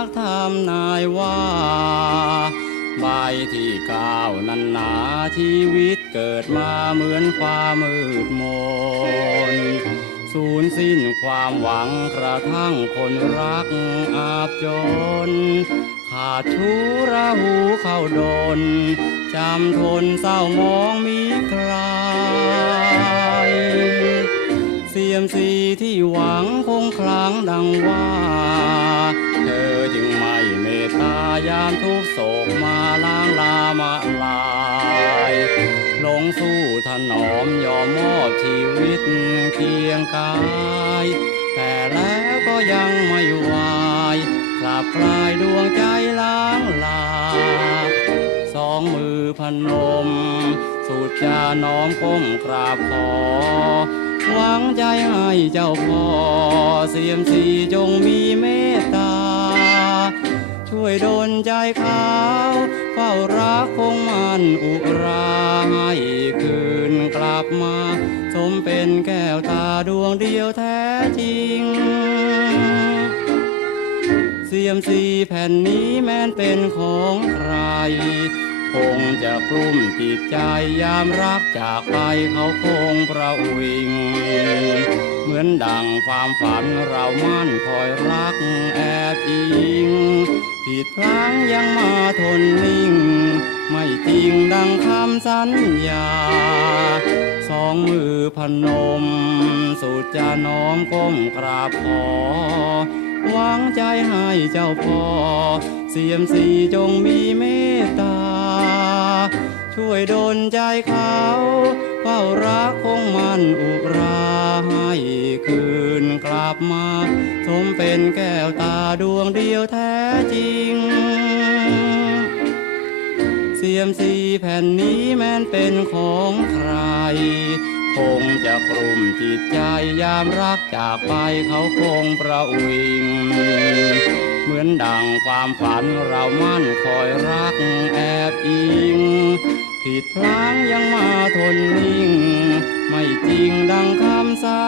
รักทำนายว่า ใบที่ก้าวนั้นหนาชีวิตเกิดมาเหมือนความมืดมนสูญสิ้นความหวังกระทั่งคนรักอาบจน ขาดชูระหูเข้าโดน จำทนเศร้ามองมีใคร เสียมสีที่หวังคงคลังดังว่า จึงไม่เมตตายามทุกโศกมาล้างลามาลายลงสู้ถนอมยอมมอบชีวิตเคียงกาย แต่แล้วก็ยังไม่วายกลับกลายดวงใจล้างลา สองมือพนม สูดจาน้อมก้มกราบขอหวังใจให้เจ้าพ่อเสียมสีจงมีเมตตา ช่วยดลใจเขาเฝ้ารักคงมันอุราให้คืนกลับมา สมเป็นแก้วตาดวงเดียวแท้จริง เสียมสีแผ่นนี้แม้นเป็นของใคร คงจะกลุ้มจิตใจยามรักจากไปเขาคงประวิงเหมือนดังความฝันเรามั่นคอยรักแอบ ดพลั้งยังมาทนนิ่ง ไม่จริงดังคำสัญญา สองมือพนม สุดจะน้อมก้มกราบขอหวังใจให้เจ้าพ่อ เสียมสีจงมีเมตตา ช่วยดลใจเขาเฝ้ารักคงมันอุรา คืนกลับมา สมเป็นแก้วตาดวงเดียวแท้จริง เสียมสีแผ่นนี้แม้นเป็นของใคร คงจะกลุ่มจิตใจยามรักจากไปเขาคงประวิงเหมือนดังความฝันเรามั่นคอยรักแอบอิงผิดพลั้งยังมาทนนิ่ง ไม่จริงดังคำสา